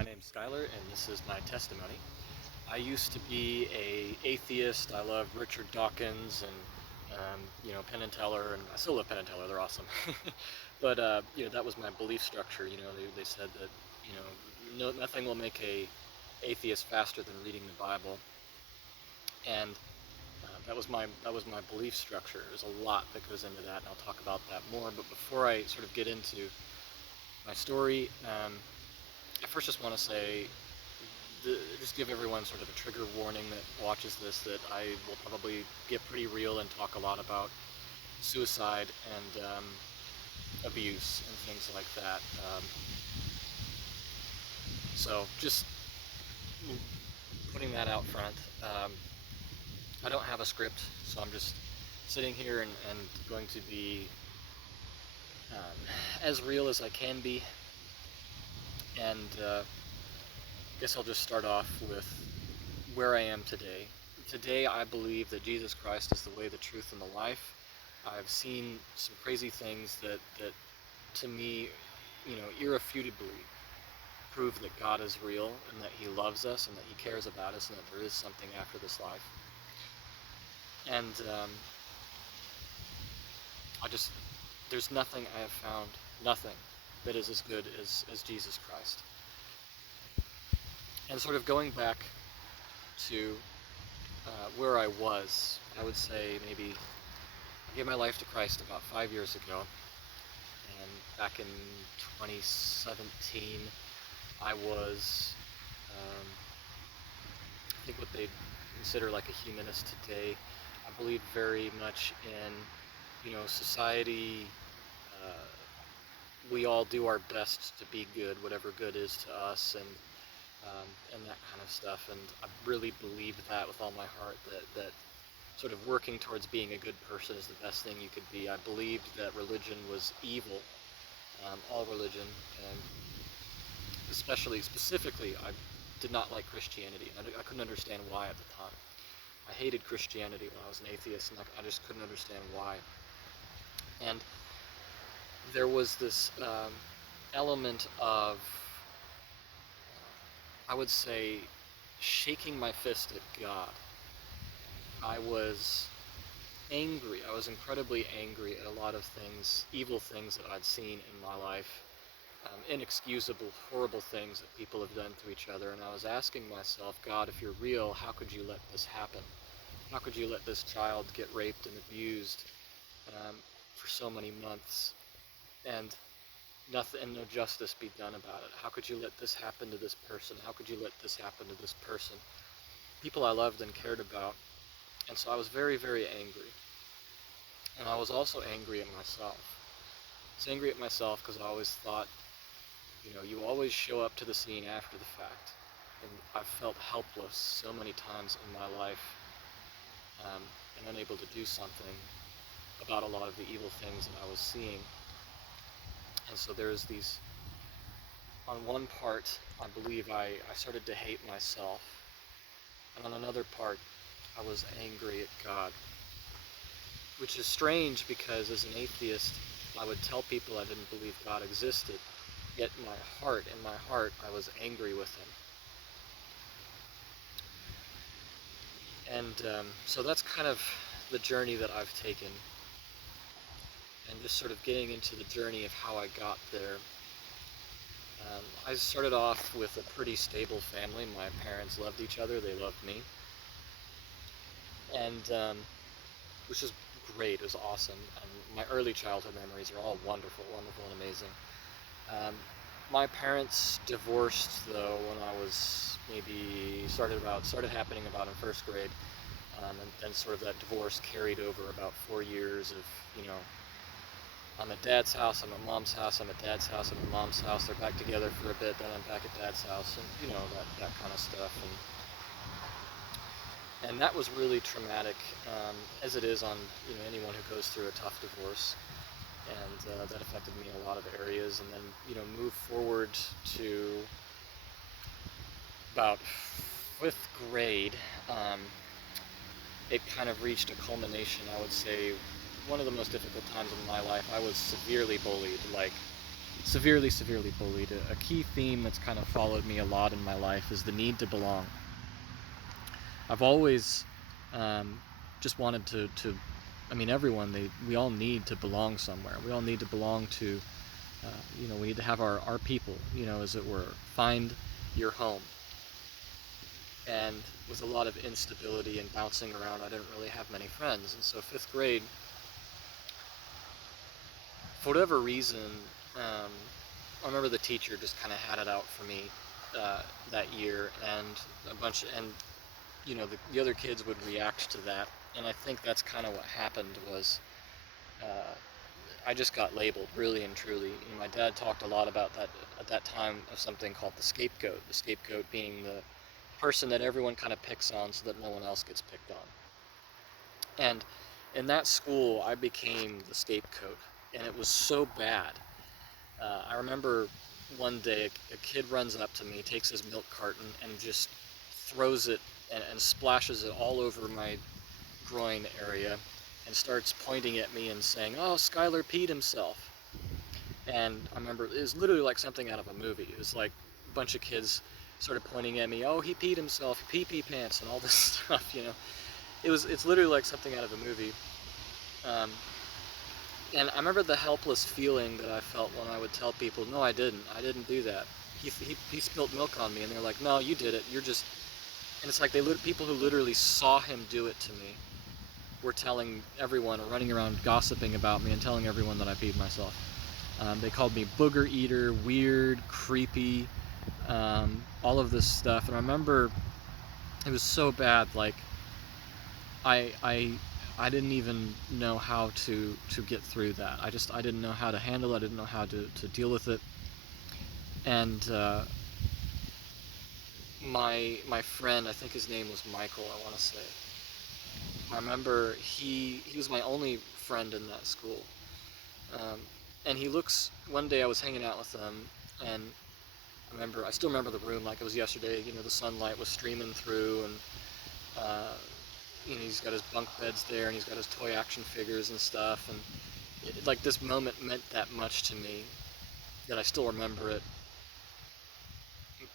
My name's Skylar, and this is my testimony. I used to be a atheist. I loved Richard Dawkins and Penn and Teller, and I still love Penn and Teller. They're awesome. But that was my belief structure. They said that nothing will make a atheist faster than reading the Bible, and that was my belief structure. There's a lot that goes into that, and I'll talk about that more. But before I sort of get into my story, I first just want to say, just give everyone sort of a trigger warning that watches this, that I will probably get pretty real and talk a lot about suicide and abuse and things like that. So just putting that out front. I don't have a script, so I'm just sitting here and going to be as real as I can be. And I guess I'll just start off with where I am today. Today I believe that Jesus Christ is the way, the truth, and the life. I've seen some crazy things that to me, irrefutably prove that God is real and that He loves us and that He cares about us and that there is something after this life. And there's nothing I have found, nothing that is as good as Jesus Christ. And sort of going back to where I was, I would say maybe I gave my life to Christ about 5 years ago, and back in 2017, I was, I think what they'd consider like a humanist today. I believe very much in, society. Uh, we all do our best to be good, whatever good is to us, and that kind of stuff. And I really believed that with all my heart, that sort of working towards being a good person is the best thing you could be. I believed that religion was evil, all religion, and specifically, I did not like Christianity. I couldn't understand why at the time. I hated Christianity when I was an atheist, and I just couldn't understand why. And there was this element of, I would say, shaking my fist at God. I was angry. I was incredibly angry at a lot of things, evil things that I'd seen in my life, inexcusable, horrible things that people have done to each other. And I was asking myself, God, if you're real, how could you let this happen? How could you let this child get raped and abused for so many months and nothing, and no justice be done about it? How could you let this happen to this person? How could you let this happen to this person? People I loved and cared about. And so I was very, very angry. And I was also angry at myself. I was angry at myself because I always thought, you always show up to the scene after the fact. And I've felt helpless so many times in my life, and unable to do something about a lot of the evil things that I was seeing. And so there's these, on one part, I believe I started to hate myself. And on another part, I was angry at God. Which is strange because as an atheist, I would tell people I didn't believe God existed. Yet in my heart, I was angry with Him. And so that's kind of the journey that I've taken. And just sort of getting into the journey of how I got there. I started off with a pretty stable family. My parents loved each other. They loved me. And which is great. It was awesome. And my early childhood memories are all wonderful, wonderful and amazing. My parents divorced though when I was maybe started happening about in first grade, and then sort of that divorce carried over about 4 years of, I'm at dad's house, I'm at mom's house, I'm at dad's house, I'm at mom's house. They're back together for a bit, then I'm back at dad's house, and that kind of stuff. And that was really traumatic, as it is on anyone who goes through a tough divorce. And that affected me in a lot of areas. And then move forward to about 5th grade, it kind of reached a culmination. I would say one of the most difficult times in my life. I was severely bullied, like severely, severely bullied. A key theme that's kind of followed me a lot in my life is the need to belong. I've always um, just wanted to, I mean, everyone, we all need to belong somewhere. We all need to belong to, we need to have our people, as it were, find your home. And with a lot of instability and bouncing around, I didn't really have many friends. And so fifth grade, for whatever reason, um, I remember the teacher just kind of had it out for me that year, and the other kids would react to that, and I think that's kind of what happened was uh, I just got labeled, really and truly. My dad talked a lot about that at that time of something called the scapegoat. The scapegoat being the person that everyone kind of picks on so that no one else gets picked on. And in that school, I became the scapegoat, and it was so bad. I remember one day a kid runs up to me, takes his milk carton, and just throws it and splashes it all over my groin area and starts pointing at me and saying, "Oh, Skylar peed himself." And I remember it was literally like something out of a movie. It was like a bunch of kids started pointing at me, "Oh, he peed himself, pee pants," and all this stuff. It's literally like something out of a movie. Um, and I remember the helpless feeling that I felt when I would tell people, "No, I didn't do that. He spilled milk on me," and they're like, "No, you did it. You're just..." And it's like people who literally saw him do it to me were telling everyone, or running around gossiping about me and telling everyone that I peed myself. They called me booger eater, weird, creepy, all of this stuff. And I remember it was so bad. Like I I I didn't even know how to get through that. I didn't know how to handle it. I didn't know how to deal with it. And my friend, I think his name was Michael, I want to say. I remember he was my only friend in that school. Um, and he looks, one day I was hanging out with him, and I still remember the room like it was yesterday. The sunlight was streaming through, and uh, he's got his bunk beds there, and he's got his toy action figures and stuff. And like this moment meant that much to me that I still remember it.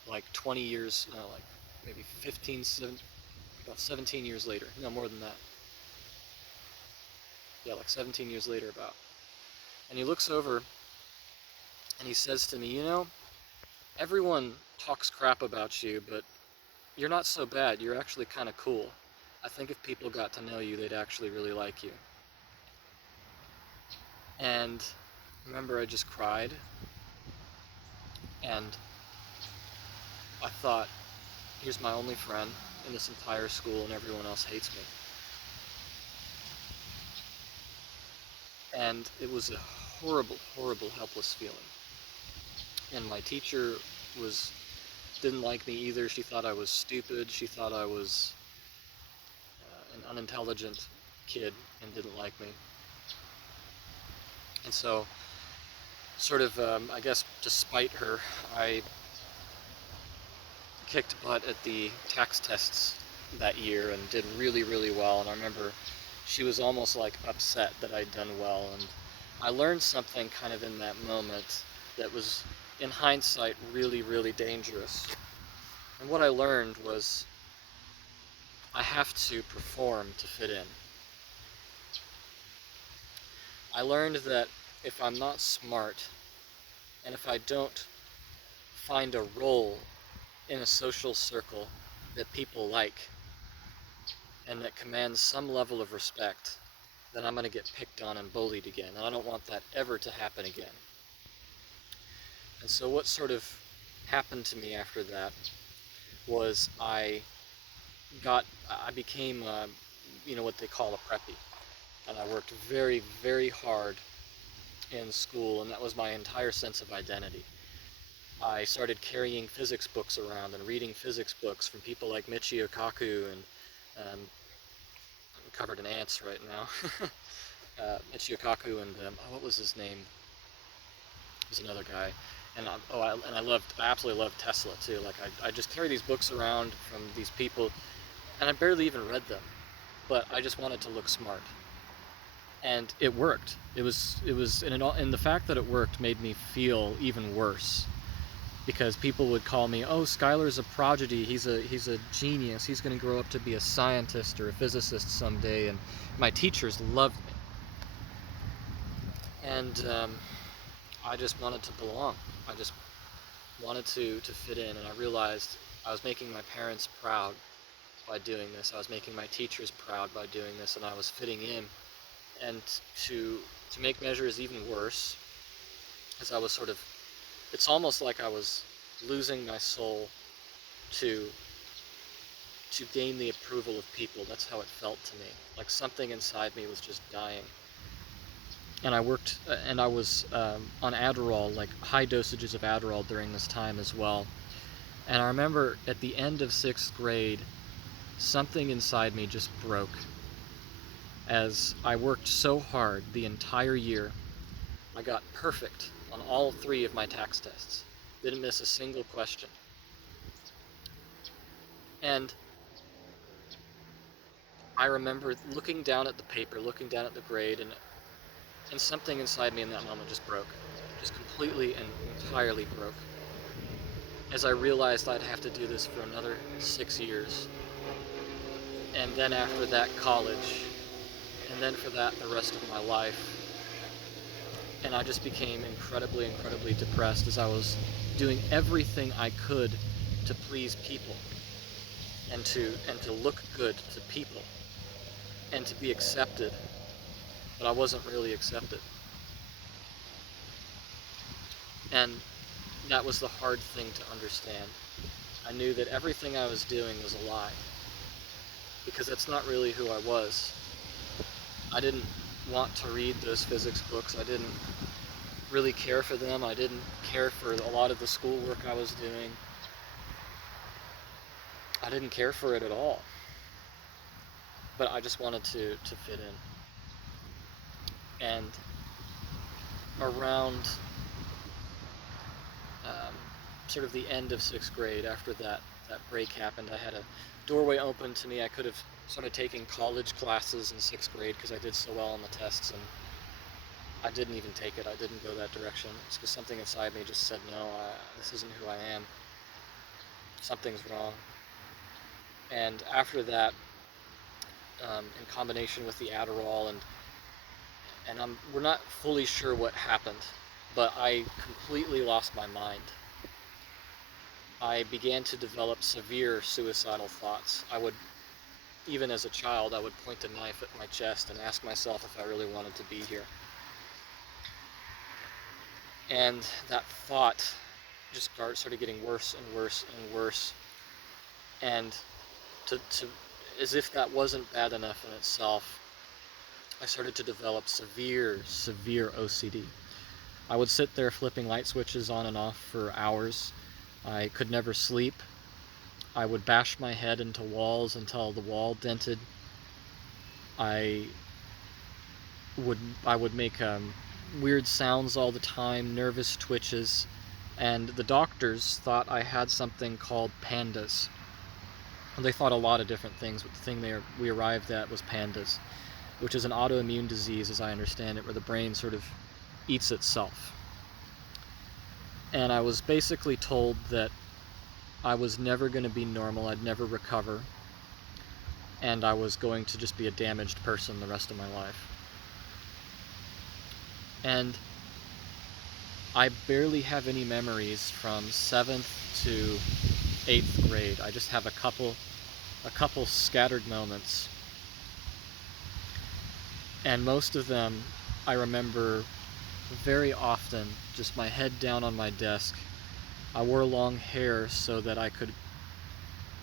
Like 20 years, no, like maybe about 17 years later. No, more than that. Yeah, like 17 years later, about. And he looks over and he says to me, everyone talks crap about you, but you're not so bad. You're actually kind of cool. I think if people got to know you, they'd actually really like you. And remember, I just cried, and I thought, here's my only friend in this entire school, and everyone else hates me. And it was a horrible, horrible, helpless feeling. And my teacher was didn't like me either. She thought I was stupid. She thought I was an unintelligent kid and didn't like me. And so, sort of, I guess, to spite her, I kicked butt at the tax tests that year and did really, really well. And I remember she was almost like upset that I'd done well. And I learned something kind of in that moment that was, in hindsight, really, really dangerous. And what I learned was I have to perform to fit in. I learned that if I'm not smart, and if I don't find a role in a social circle that people like, and that commands some level of respect, then I'm going to get picked on and bullied again. And I don't want that ever to happen again. And so what sort of happened to me after that was I became, what they call a preppy. And I worked very, very hard in school, and that was my entire sense of identity. I started carrying physics books around and reading physics books from people like Michio Kaku, and I'm covered in ants right now. Michio Kaku and what was his name? There's another guy, and I absolutely loved Tesla too. Like I just carry these books around from these people, and I barely even read them, but I just wanted to look smart. and it worked. It was and the fact that it worked made me feel even worse, because people would call me, "Oh, Skylar's a prodigy. He's a genius. He's going to grow up to be a scientist or a physicist someday." And my teachers loved me, and I just wanted to belong. I just wanted to fit in, and I realized I was making my parents proud by doing this. I was making my teachers proud by doing this, and I was fitting in. And to to make measures even worse, as I was sort of, it's almost like I was losing my soul to to gain the approval of people. That's how it felt to me. Like something inside me was just dying. And I was on Adderall, like high dosages of Adderall during this time as well. And I remember at the end of 6th grade, something inside me just broke. As I worked so hard the entire year, I got perfect on all 3 of my tax tests. Didn't miss a single question. And I remember looking down at the paper, looking down at the grade, and something inside me in that moment just broke. Just completely and entirely broke. As I realized I'd have to do this for another 6 years. And then after that, college. And then for that, the rest of my life. And I just became incredibly, incredibly depressed as I was doing everything I could to please people and to look good to people and to be accepted, but I wasn't really accepted. And that was the hard thing to understand. I knew that everything I was doing was a lie, because that's not really who I was. I didn't want to read those physics books. I didn't really care for them. I didn't care for a lot of the schoolwork I was doing. I didn't care for it at all. But I just wanted to fit in. And around sort of the end of 6th grade, after that break happened, I had a doorway open to me. I could have started taking college classes in 6th grade because I did so well on the tests, and I didn't even take it. I didn't go that direction. It's because something inside me just said, no, this isn't who I am. Something's wrong. And after that, in combination with the Adderall, and we're not fully sure what happened, but I completely lost my mind. I began to develop severe suicidal thoughts. Even as a child, I would point a knife at my chest and ask myself if I really wanted to be here. And that thought just started getting worse and worse and worse. And to as if that wasn't bad enough in itself, I started to develop severe, severe OCD. I would sit there flipping light switches on and off for hours. I could never sleep. I would bash my head into walls until the wall dented. I I would make weird sounds all the time, nervous twitches, and the doctors thought I had something called pandas. They thought a lot of different things, but the thing we arrived at was pandas, which is an autoimmune disease, as I understand it, where the brain sort of eats itself. And I was basically told that I was never going to be normal, I'd never recover, and I was going to just be a damaged person the rest of my life. And I barely have any memories from 7th to 8th grade. I just have a couple scattered moments. And most of them I remember very often, just my head down on my desk. I wore long hair so that I could,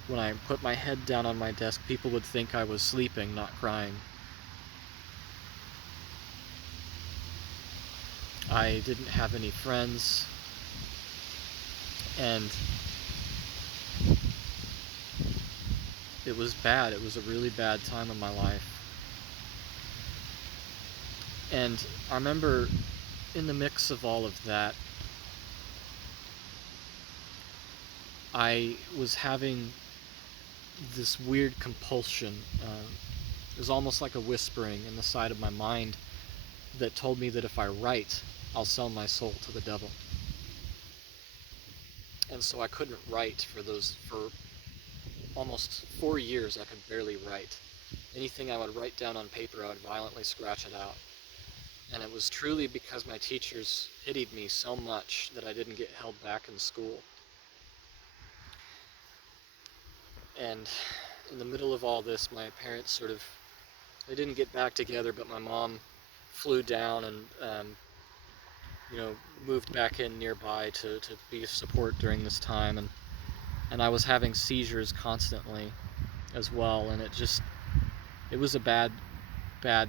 when I put my head down on my desk, people would think I was sleeping, not crying. I didn't have any friends, and it was bad. It was a really bad time in my life. And I remember in the mix of all of that, I was having this weird compulsion. It was almost like a whispering in the side of my mind that told me that if I write, I'll sell my soul to the devil. And so I couldn't write for almost 4 years. I could barely write. Anything I would write down on paper, I would violently scratch it out. And it was truly because my teachers pitied me so much that I didn't get held back in school. And in the middle of all this, my parents they didn't get back together, but my mom flew down and, moved back in nearby to be a support during this time. And I was having seizures constantly as well, and it was a bad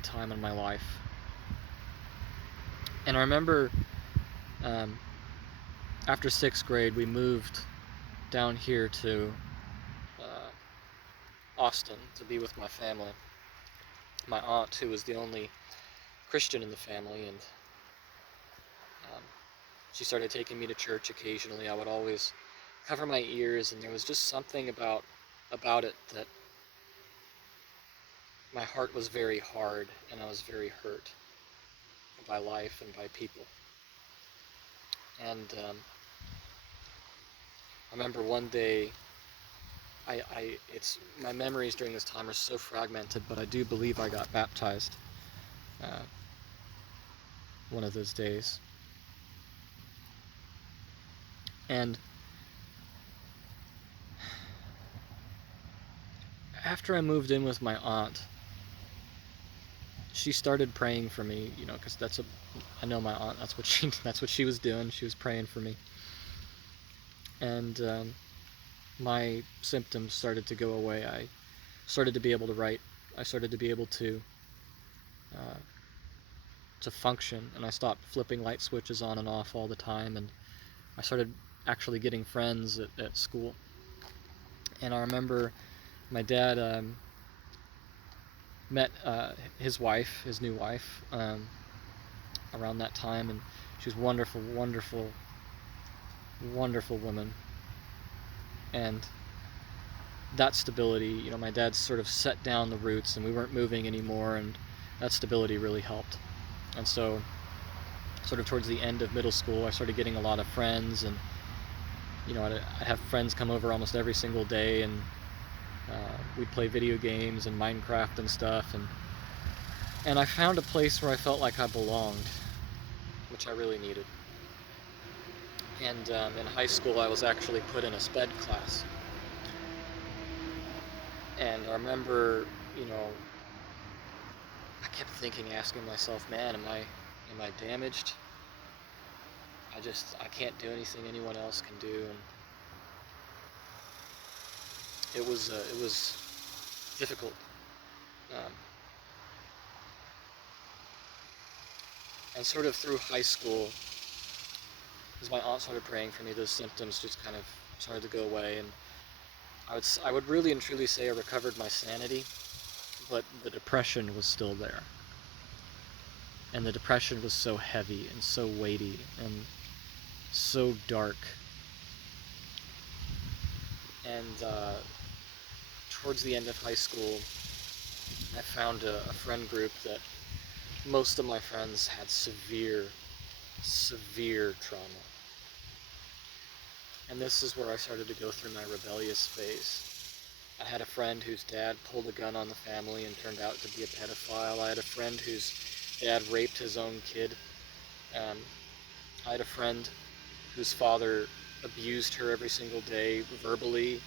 time in my life. And I remember after 6th grade, we moved down here to Austin to be with my family. My aunt, who was the only Christian in the family, and um, she started taking me to church occasionally. I would always cover my ears, and there was just something about it that my heart was very hard, and I was very hurt by life and by people. And I remember one day, my memories during this time are so fragmented, but I do believe I got baptized one of those days. And after I moved in with my aunt, she started praying for me, because I know my aunt, that's what she was doing. She was praying for me. And my symptoms started to go away. I started to be able to write. I started to be able to function, and I stopped flipping light switches on and off all the time, and I started actually getting friends at school. And I remember my dad met his new wife, around that time, and she was wonderful, wonderful, wonderful woman. And that stability, my dad sort of set down the roots, and we weren't moving anymore, and that stability really helped. And so sort of towards the end of middle school, I started getting a lot of friends, and I'd have friends come over almost every single day, and we'd play video games and Minecraft and stuff, and I found a place where I felt like I belonged, which I really needed. And in high school, I was actually put in a sped class. And I remember, I kept asking myself, man, am I damaged? I can't do anything anyone else can do. And it was difficult. And sort of through high school, as my aunt started praying for me, those symptoms just kind of started to go away, and I would really and truly say I recovered my sanity, but the depression was still there. And the depression was so heavy and so weighty and so dark. And towards the end of high school, I found a friend group that most of my friends had severe, severe trauma. And this is where I started to go through my rebellious phase. I had a friend whose dad pulled a gun on the family and turned out to be a pedophile. I had a friend whose dad raped his own kid. I had a friend whose father abused her every single day verbally,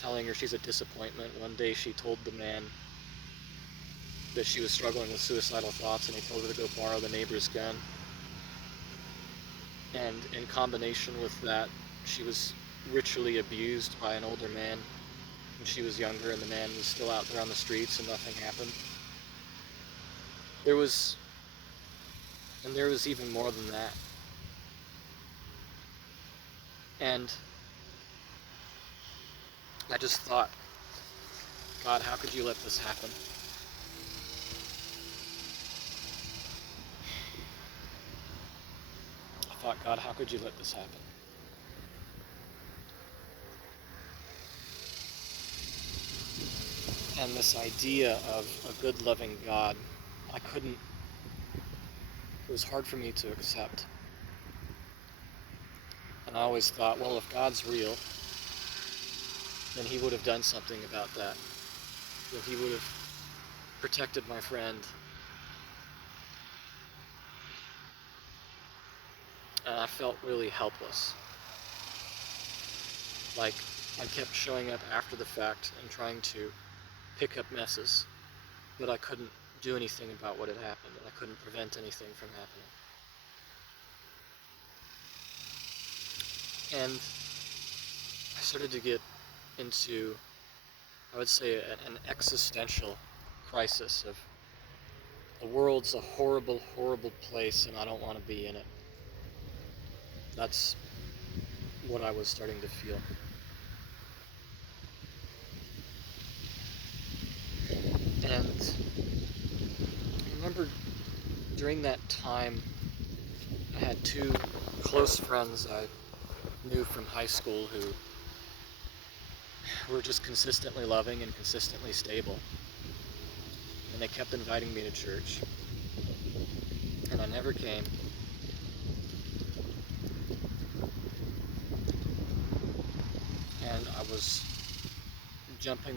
telling her she's a disappointment. One day she told the man that she was struggling with suicidal thoughts, and he told her to go borrow the neighbor's gun. And in combination with that, she was ritually abused by an older man when she was younger, and the man was still out there on the streets and nothing happened. There was even more than that. And I just thought, God, how could you let this happen? I thought, God, how could you let this happen? And this idea of a good, loving God, I couldn't It was hard for me to accept. And I always thought, well, if God's real, then he would have done something about that. That he would have protected my friend. And I felt really helpless. Like I kept showing up after the fact and trying to pick up messes, but I couldn't do anything about what had happened, and I couldn't prevent anything from happening. And I started to get into, I would say, an existential crisis of the world's a horrible, horrible place and I don't want to be in it. That's what I was starting to feel. And I remember during that time, I had two close friends I knew from high school who were just consistently loving and consistently stable. And they kept inviting me to church. And I never came. And I was jumping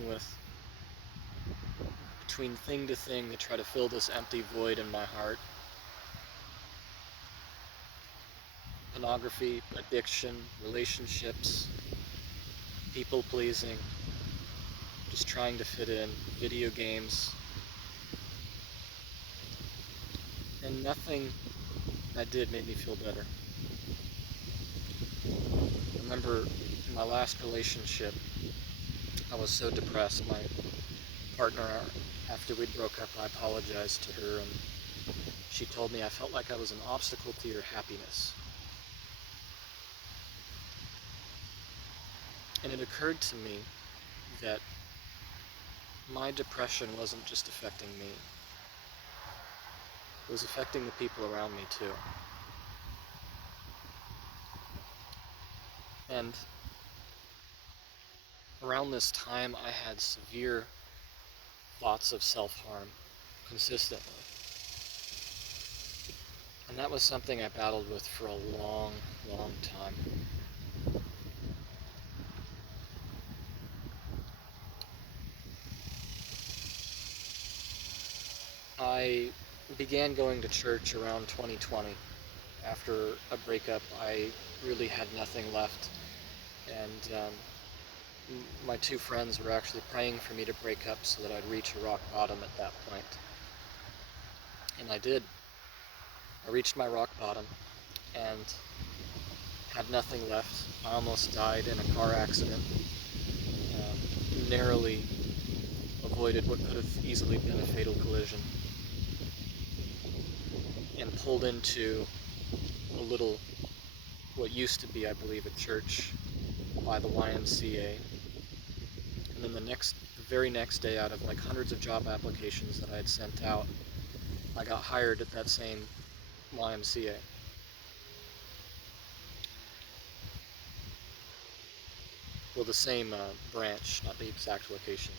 between thing to thing to try to fill this empty void in my heart. Pornography, addiction, relationships, people pleasing, just trying to fit in, video games. And nothing I did made me feel better. I remember in my last relationship, I was so depressed. My partner, after we broke up, I apologized to her, and she told me I felt like I was an obstacle to your happiness. And it occurred to me that my depression wasn't just affecting me. It was affecting the people around me too. And around this time, I had severe thoughts of self-harm consistently. And that was something I battled with for a long, long time. I began going to church around 2020. After a breakup, I really had nothing left. And my two friends were actually praying for me to break up so that I'd reach a rock bottom at that point. And I did. I reached my rock bottom and had nothing left. I almost died in a car accident. Narrowly avoided what could have easily been a fatal collision. And pulled into a little, what used to be, I believe, a church by the YMCA. And then the very next day, out of like hundreds of job applications that I had sent out, I got hired at that same YMCA. Well, the same branch, not the exact location.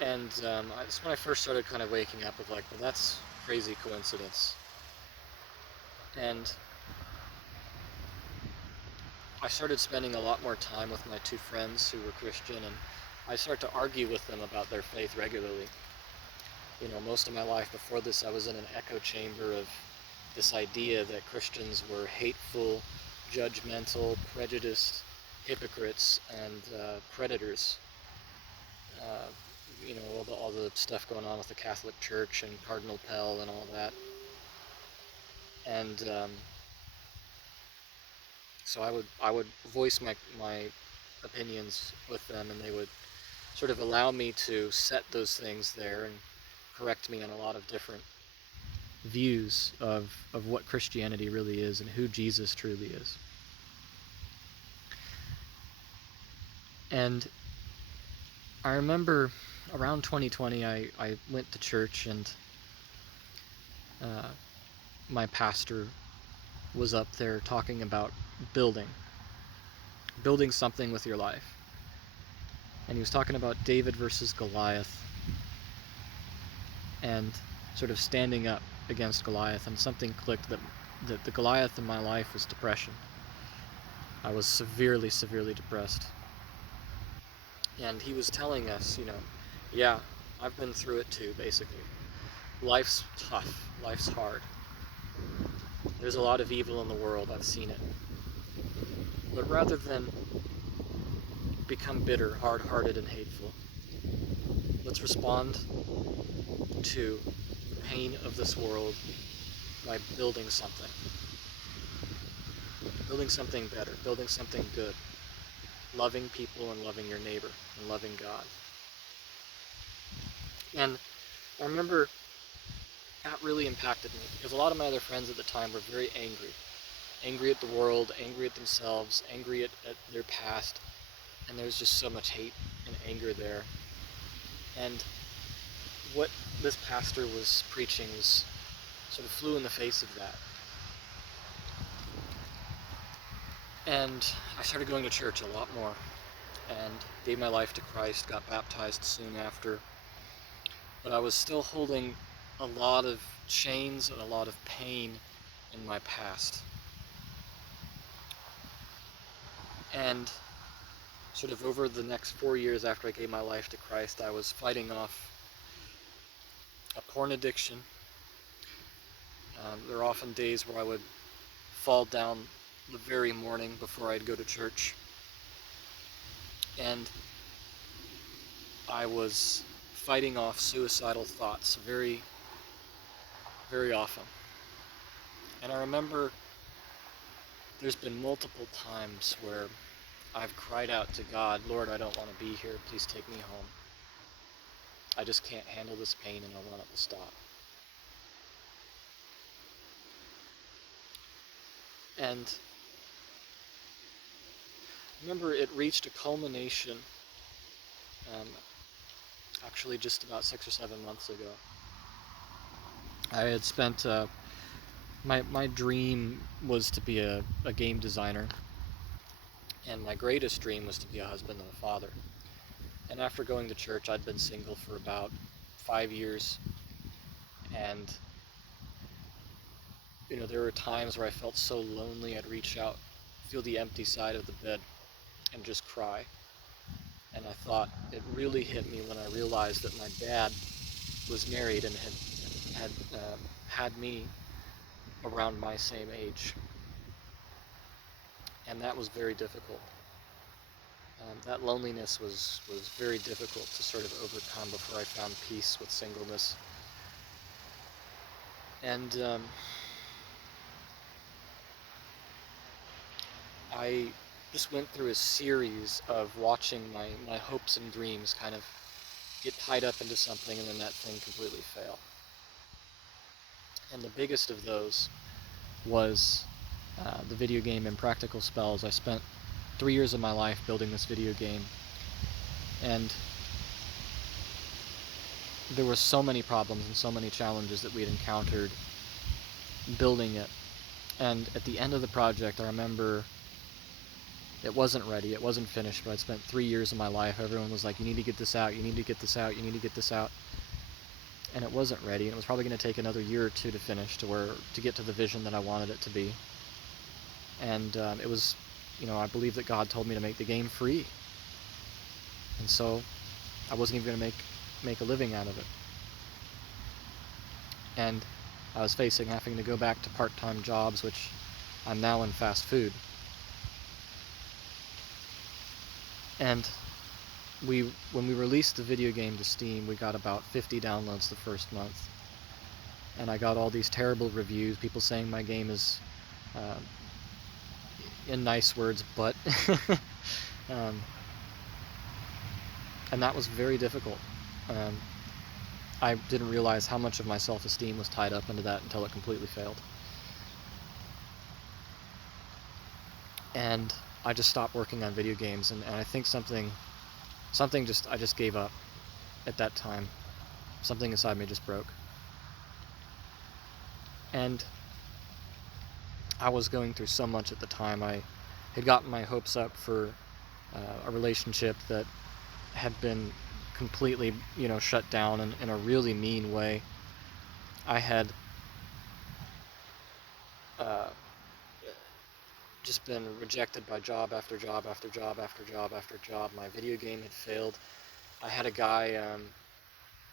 And that's when I first started kind of waking up of like, well, that's crazy coincidence. And I started spending a lot more time with my two friends who were Christian, and I started to argue with them about their faith regularly. You know, most of my life before this, I was in an echo chamber of this idea that Christians were hateful, judgmental, prejudiced, hypocrites, and predators. Uh, you know, all the stuff going on with the Catholic Church and Cardinal Pell and all that. And so I would voice my opinions with them, and they would sort of allow me to set those things there and correct me on a lot of different views of what Christianity really is and who Jesus truly is. And I remember around 2020, I went to church, and my pastor was up there talking about building something with your life. And he was talking about David versus Goliath. And sort of standing up against Goliath, and something clicked that the Goliath in my life was depression. I was severely, severely depressed. And he was telling us, yeah, I've been through it too, basically. Life's tough. Life's hard. There's a lot of evil in the world. I've seen it. But rather than become bitter, hard-hearted, and hateful, let's respond to the pain of this world by building something. Building something better. Building something good. Loving people and loving your neighbor and loving God. And I remember that really impacted me, because a lot of my other friends at the time were very angry. Angry at the world, angry at themselves, angry at their past, and there was just so much hate and anger there. And what this pastor was preaching was sort of flew in the face of that. And I started going to church a lot more, and gave my life to Christ, got baptized soon after. But I was still holding a lot of chains and a lot of pain in my past. And sort of over the next 4 years after I gave my life to Christ, I was fighting off a porn addiction. There were often days where I would fall down the very morning before I'd go to church. And I was fighting off suicidal thoughts very, very often. And I remember there's been multiple times where I've cried out to God, Lord, I don't want to be here. Please take me home. I just can't handle this pain and I want it to stop. And I remember it reached a culmination actually just about 6 or 7 months ago. I had spent, my dream was to be a game designer, and my greatest dream was to be a husband and a father. And after going to church, I'd been single for about 5 years, and there were times where I felt so lonely, I'd reach out, feel the empty side of the bed, and just cry. And I thought, it really hit me when I realized that my dad was married and had me around my same age. And that was very difficult. That loneliness was very difficult to sort of overcome before I found peace with singleness. And I just went through a series of watching my hopes and dreams kind of get tied up into something and then that thing completely fail. And the biggest of those was the video game Impractical Spells. I spent 3 years of my life building this video game, and there were so many problems and so many challenges that we had encountered building it. And at the end of the project, I remember it wasn't ready, it wasn't finished, but I'd spent 3 years of my life. Everyone was like, you need to get this out, you need to get this out, you need to get this out. And it wasn't ready, and it was probably going to take another year or two to finish, to get to the vision that I wanted it to be. And it was, I believe that God told me to make the game free. And so I wasn't even going to make a living out of it. And I was having to go back to part-time jobs, which I'm now in fast food. And when we released the video game to Steam, we got about 50 downloads the first month. And I got all these terrible reviews, people saying my game is, in nice words, but and that was very difficult. I didn't realize how much of my self-esteem was tied up into that until it completely failed. And I just stopped working on video games, and I think I just gave up at that time. Something inside me just broke. And I was going through so much at the time. I had gotten my hopes up for a relationship that had been completely, shut down in a really mean way. I had uh, just been rejected by job after job after job after job after job. My video game had failed. I had a guy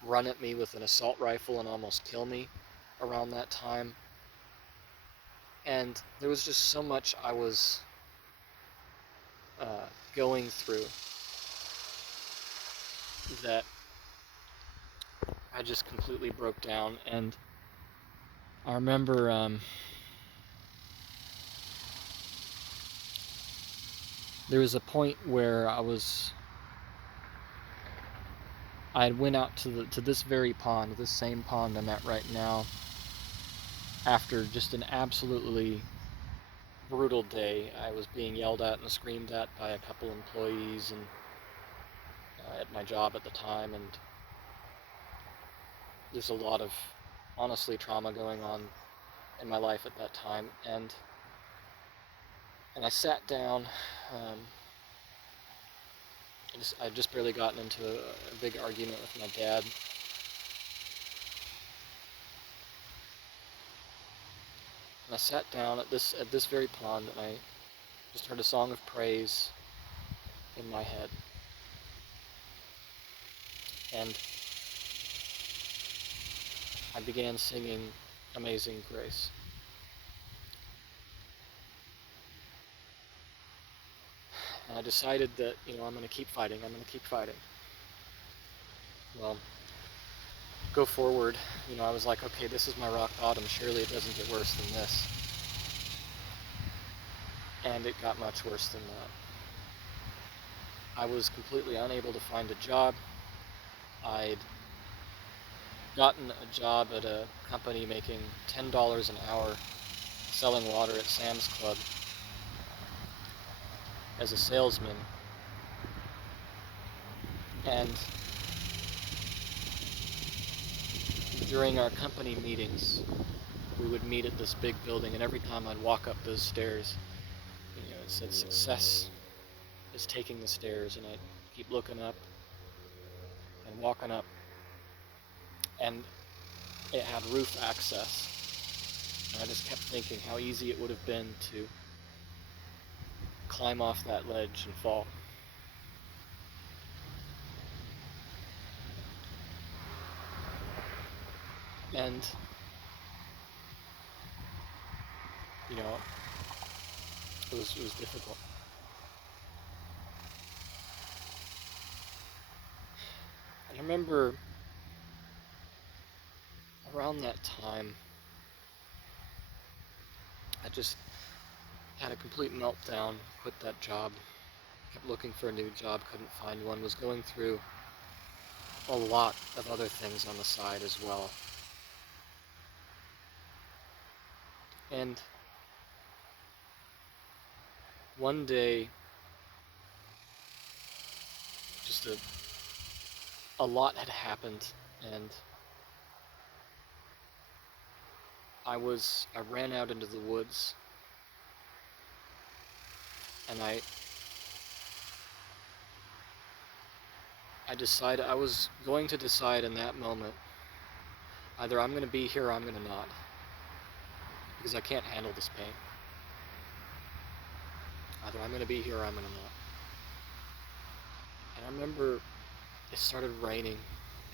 run at me with an assault rifle and almost kill me around that time. And there was just so much I was going through that I just completely broke down. And I remember there was a point where I went out to this very pond, this same pond I'm at right now, after just an absolutely brutal day. I was being yelled at and screamed at by a couple employees and at my job at the time, and there's a lot of honestly trauma going on in my life at that time. And I sat down. Um, I'd just barely gotten into a big argument with my dad. And I sat down at this very pond, and I just heard a song of praise in my head. And I began singing Amazing Grace. And I decided that, I'm going to keep fighting. I'm going to keep fighting. Well, go forward. I was like, okay, this is my rock bottom. Surely it doesn't get worse than this. And it got much worse than that. I was completely unable to find a job. I'd gotten a job at a company making $10 an hour selling water at Sam's Club as a salesman. And during our company meetings, we would meet at this big building, and every time I'd walk up those stairs, it said success is taking the stairs, and I'd keep looking up and walking up, and it had roof access, and I just kept thinking how easy it would have been to climb off that ledge and fall. And it was difficult. I remember around that time, I just had a complete meltdown, quit that job, kept looking for a new job, couldn't find one, was going through a lot of other things on the side as well. And one day, just a lot had happened, and I ran out into the woods, and I was going to decide in that moment, either I'm going to be here or I'm going to not, because I can't handle this pain. Either I'm going to be here or I'm going to not. And I remember it started raining,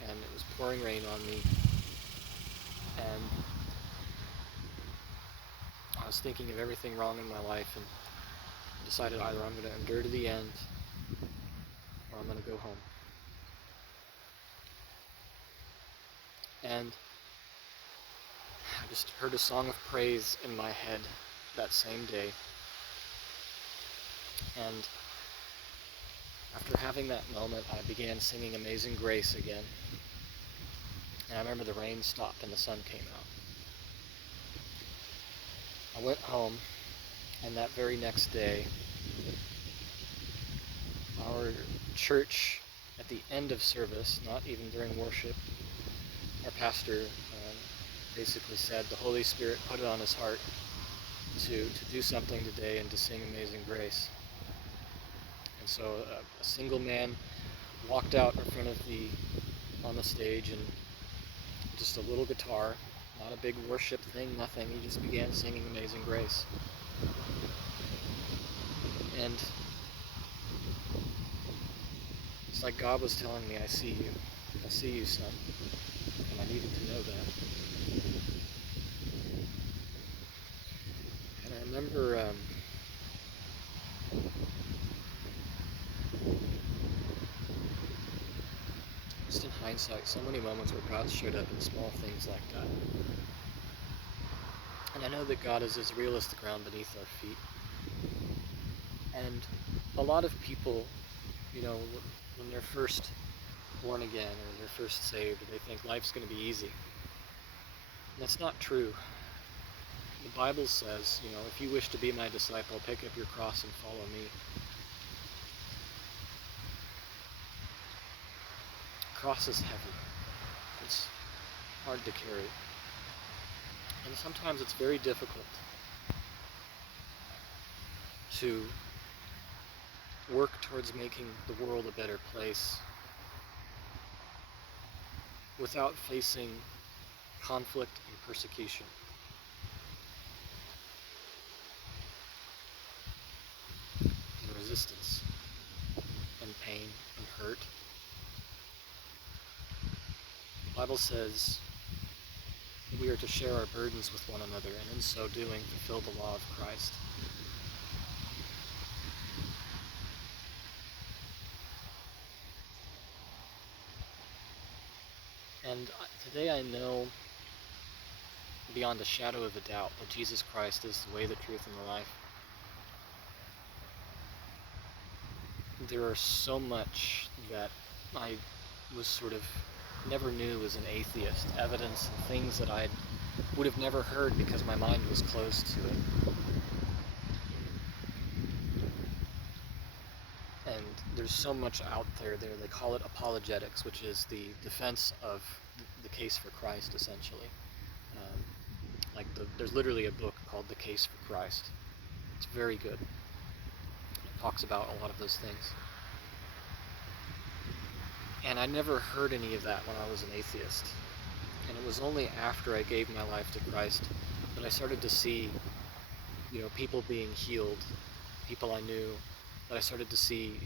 and it was pouring rain on me, and I was thinking of everything wrong in my life, and decided either I'm going to endure to the end, or I'm going to go home. And I just heard a song of praise in my head that same day. And after having that moment, I began singing Amazing Grace again. And I remember the rain stopped and the sun came out. I went home, and that very next day, our church, at the end of service, not even during worship, our pastor basically said the Holy Spirit put it on his heart to do something today and to sing Amazing Grace. And so a single man walked out in front of on the stage, and just a little guitar, Not a big worship thing, nothing. He just began singing Amazing Grace. And it's like God was telling me, I see you. I see you, son. And I needed to know that. And I remember just in hindsight, so many moments where God showed up in small things like that. And I know that God is as real as the ground beneath our feet. And a lot of people, when they're first born again or they're first saved, they think life's going to be easy. And that's not true. The Bible says, if you wish to be my disciple, pick up your cross and follow me. The cross is heavy. It's hard to carry. And sometimes it's very difficult to work towards making the world a better place without facing conflict and persecution. And resistance and pain and hurt. The Bible says we are to share our burdens with one another, and in so doing fulfill the law of Christ. And today I know beyond a shadow of a doubt that Jesus Christ is the way, the truth, and the life. There are so much that I was sort of never knew as an atheist, evidence and things that I would have never heard because my mind was closed to it. And there's so much out there. They call it apologetics, which is the defense of the case for Christ, essentially. There's literally a book called The Case for Christ. It's very good. It talks about a lot of those things. And I never heard any of that when I was an atheist. And it was only after I gave my life to Christ that I started to see, people being healed, people I knew, that I started to see,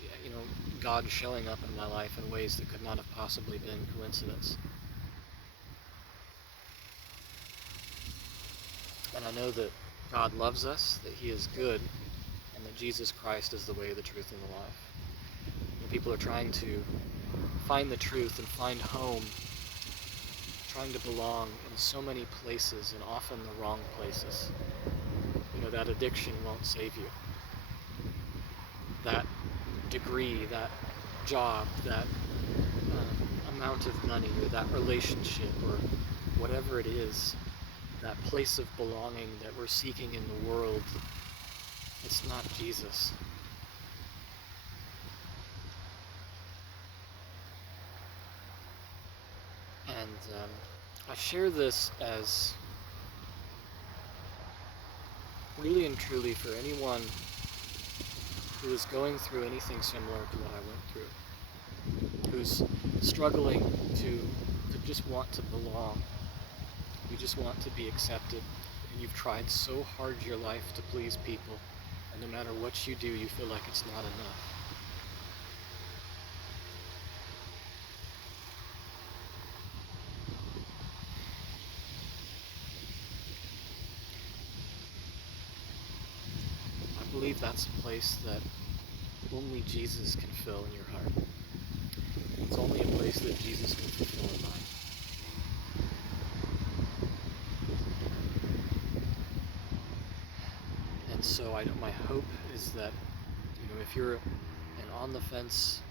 God showing up in my life in ways that could not have possibly been coincidence. And I know that God loves us, that He is good, and that Jesus Christ is the way, the truth, and the life. And people are trying to find the truth and find home, trying to belong in so many places, and often the wrong places. That addiction won't save you. That degree, that job, that amount of money, or that relationship, or whatever it is, that place of belonging that we're seeking in the world, it's not Jesus. And I share this as really and truly for anyone who is going through anything similar to what I went through, who's struggling to just want to belong. You just want to be accepted, and you've tried so hard your life to please people, and no matter what you do, you feel like it's not enough. I believe that's a place that only Jesus can fill in your heart. It's only a place that Jesus can fulfill in mine. And so my hope is that, if you're an on-the-fence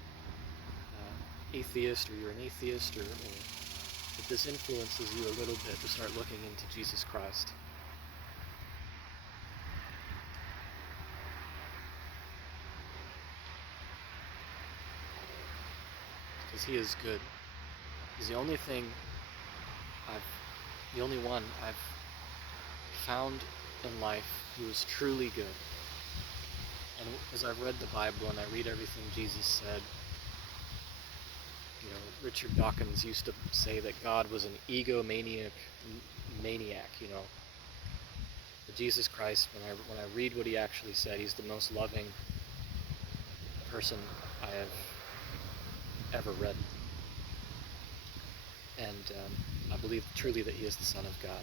atheist, or you're an atheist, or if this influences you a little bit to start looking into Jesus Christ. Because He is good. He's the only one I've found in life who is truly good. And as I've read the Bible and I read everything Jesus said, Richard Dawkins used to say that God was an egomaniac maniac, you know. But Jesus Christ, when I read what he actually said, he's the most loving person I have ever read. And I believe truly that he is the Son of God.